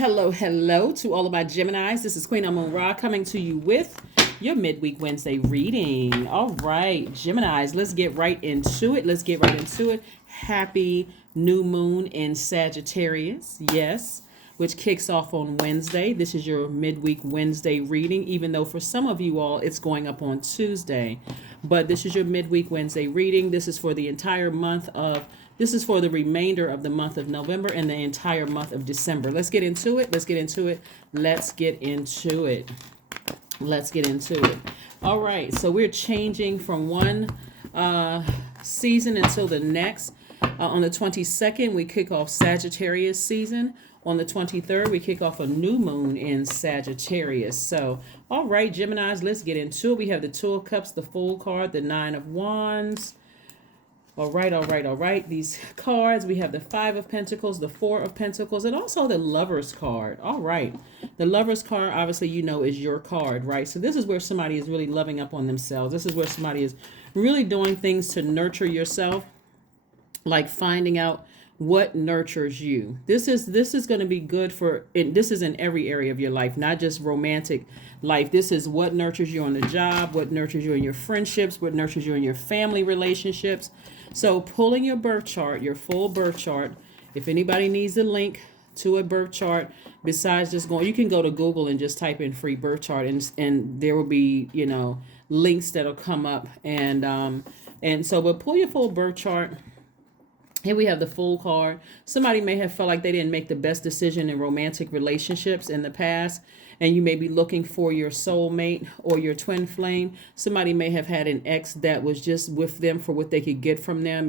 Hello to all of my Geminis. This is Queen Amun Ra coming to you with your midweek Wednesday reading. All right, Geminis, let's get right into it. Happy new moon in Sagittarius. Yes, which kicks off on Wednesday. This is your midweek Wednesday reading, even though for some of you all it's going up on Tuesday. But this is your midweek Wednesday reading. This is for the entire month of This is for the remainder of the month of November and the entire month of December. Let's get into it. All right. So we're changing from one season until the next. On the 22nd, we kick off Sagittarius season. On the 23rd, we kick off a new moon in Sagittarius. So, all right, Geminis, let's get into it. We have the Two of Cups, the Fool card, the Nine of Wands. All right. These cards, we have the Five of Pentacles, the Four of Pentacles, and also the Lover's card. All right. The Lover's card, obviously, is your card, right? So this is where somebody is really loving up on themselves. This is where somebody is really doing things to nurture yourself, like finding out what nurtures you. This is going to be good this is in every area of your life, not just romantic life. This is what nurtures you on the job, what nurtures you in your friendships, what nurtures you in your family relationships. So pulling your birth chart, your full birth chart, if anybody needs a link to a birth chart, besides just going, you can go to Google and just type in free birth chart, and there will be, links that'll come up. But pull your full birth chart. Here we have the Fool card. Somebody may have felt like they didn't make the best decision in romantic relationships in the past, and you may be looking for your soulmate or your twin flame. Somebody may have had an ex that was just with them for what they could get from them,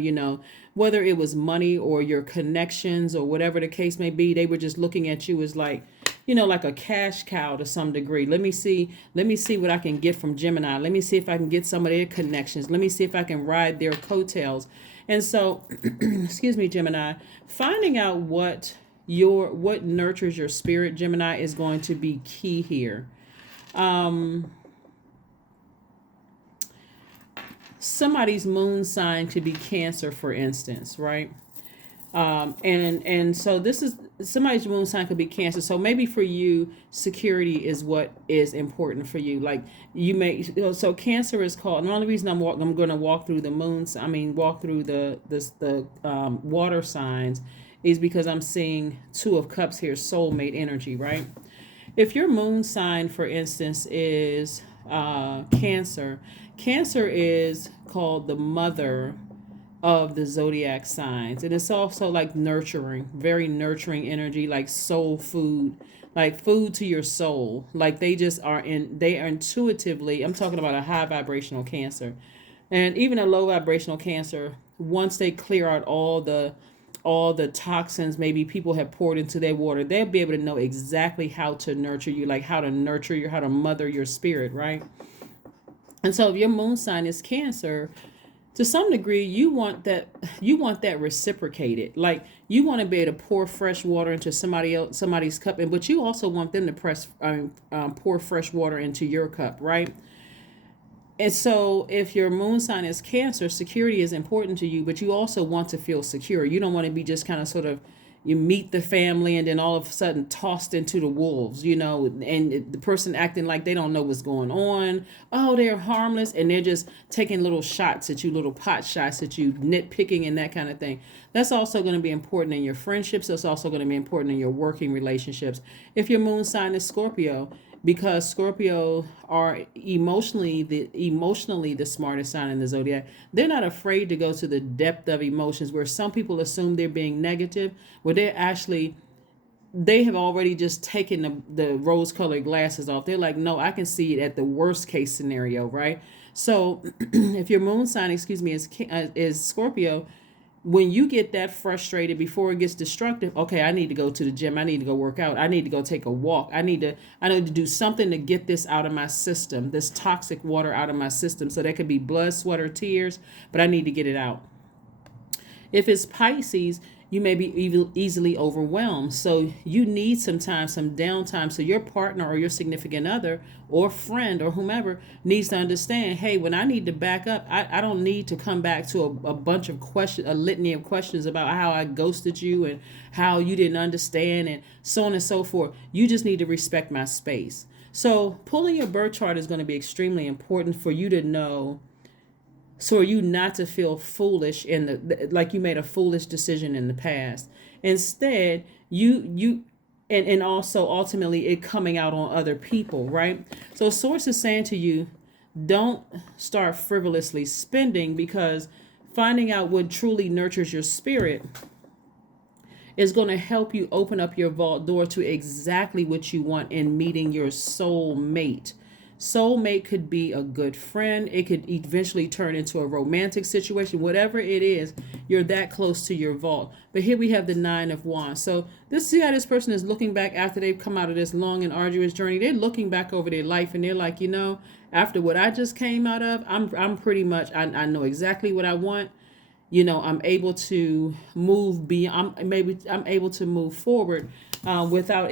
whether it was money or your connections or whatever the case may be. They were just looking at you as like a cash cow to some degree. Let me see what I can get from Gemini. Let me see if I can get some of their connections. Let me see if I can ride their coattails. And so, excuse me, Gemini, finding out what nurtures your spirit, Gemini, is going to be key here. Somebody's moon sign could be Cancer, for instance, right? And so this is somebody's moon sign could be Cancer. So maybe for you, security is what is important for you. Like so Cancer is called. And the only reason I'm going to walk through walk through the water signs is because I'm seeing Two of Cups here, soulmate energy, right? If your moon sign, for instance, is Cancer, Cancer is called the mother of the Zodiac signs. And it's also like nurturing, very nurturing energy, like soul food, like food to your soul. Like they are intuitively, I'm talking about a high vibrational Cancer. And even a low vibrational Cancer, once they clear out all the toxins maybe people have poured into their water, they'll be able to know exactly how to nurture you, like how to nurture you, how to mother your spirit, right? And so if your moon sign is Cancer, to some degree, you want that reciprocated. Like you want to be able to pour fresh water into somebody's cup, but you also want them to pour fresh water into your cup, right? And so if your moon sign is Cancer, security is important to you, but you also want to feel secure. You don't want to be just kind of sort of, you meet the family and then all of a sudden tossed into the wolves, and the person acting like they don't know what's going on. Oh, they're harmless. And they're just taking little shots at you, little pot shots at you, nitpicking and that kind of thing. That's also going to be important in your friendships. That's also going to be important in your working relationships. If your moon sign is Scorpio, because Scorpio are emotionally the smartest sign in the zodiac. They're not afraid to go to the depth of emotions, where some people assume they're being negative, where they have already just taken the rose-colored glasses off. They're like, no, I can see it at the worst case scenario, right? So if your moon sign, is Scorpio, when you get that frustrated before it gets destructive, okay, I need to go to the gym. I need to go work out. I need to go take a walk. I need to do something to get this out of my system, this toxic water out of my system. So that could be blood, sweat, or tears, but I need to get it out. If it's Pisces, you may be easily overwhelmed. So you need some time, some downtime. So your partner or your significant other or friend or whomever needs to understand, hey, when I need to back up, I don't need to come back to a bunch of questions, a litany of questions about how I ghosted you and how you didn't understand and so on and so forth. You just need to respect my space. So pulling your birth chart is going to be extremely important for you to know, so you not to feel foolish in like you made a foolish decision in the past. Instead, and also ultimately it coming out on other people, right? So source is saying to you, don't start frivolously spending, because finding out what truly nurtures your spirit is going to help you open up your vault door to exactly what you want in meeting your soul mate. Soulmate could be a good friend. It could eventually turn into a romantic situation. Whatever it is, you're that close to your vault. But here we have the 9 of Wands. So see how this person is looking back after they've come out of this long and arduous journey. They're looking back over their life and they're like, after what I just came out of, I'm pretty much, I know exactly what I want. I'm able to move beyond. I'm able to move forward without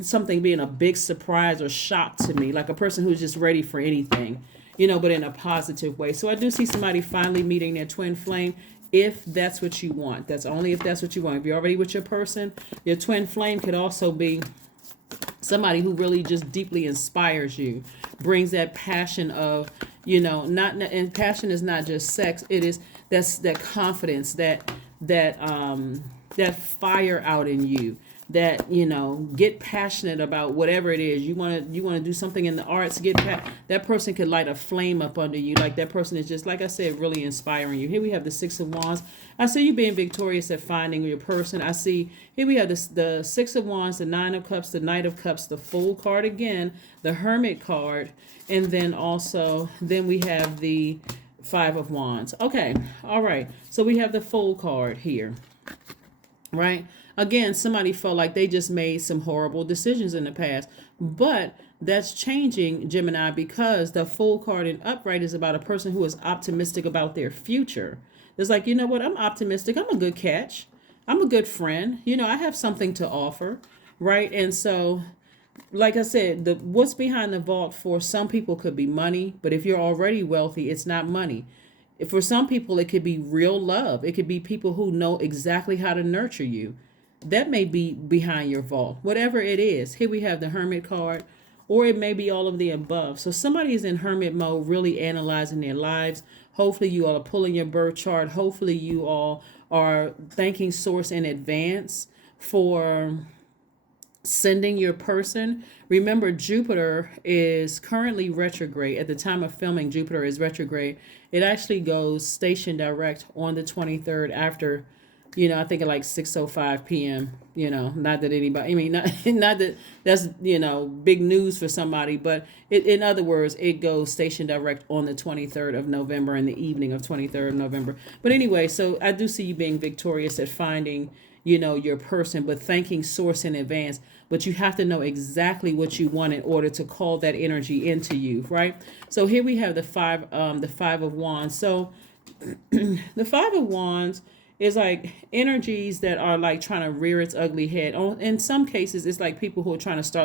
something being a big surprise or shock to me, like a person who's just ready for anything, but in a positive way. So I do see somebody finally meeting their twin flame, if that's what you want. That's only if that's what you want. If you're already with your person, your twin flame could also be somebody who really just deeply inspires you, brings that passion of, and passion is not just sex. It is, that's that confidence, that fire out in you, that get passionate about whatever it is you want to do something in the arts. That person could light a flame up under you. Like that person is just, like I said, really inspiring you. Here we have the 6 of Wands. I see you being victorious at finding your person. I see here we have the 6 of Wands, the 9 of Cups, the Knight of Cups, the Fool card again, the Hermit card, and then we have the 5 of Wands. Okay, all right. So we have the Fool card here, right? Again, somebody felt like they just made some horrible decisions in the past, but that's changing, Gemini, because the Fool card in upright is about a person who is optimistic about their future. It's like, what? I'm optimistic. I'm a good catch. I'm a good friend. I have something to offer, right? And so, like I said, what's behind the vault for some people could be money, but if you're already wealthy, it's not money. For some people, it could be real love. It could be people who know exactly how to nurture you. That may be behind your vault. Whatever it is, here we have the Hermit card, or it may be all of the above. So somebody is in hermit mode, really analyzing their lives. Hopefully you all are pulling your birth chart. Hopefully you all are thanking Source in advance for sending your person. Remember, Jupiter is currently retrograde. At the time of filming, Jupiter is retrograde. It actually goes station direct on the 23rd after, I think at like 6:05 p.m. Not that anybody, not that that's, big news for somebody, but in other words, it goes station direct on the 23rd of November, in the evening of 23rd of November. But anyway, so I do see you being victorious at finding, your person, but thanking Source in advance. But you have to know exactly what you want in order to call that energy into you, right? So here we have the 5 of Wands. So the 5 of Wands is like energies that are like trying to rear its ugly head. In some cases, it's like people who are trying to start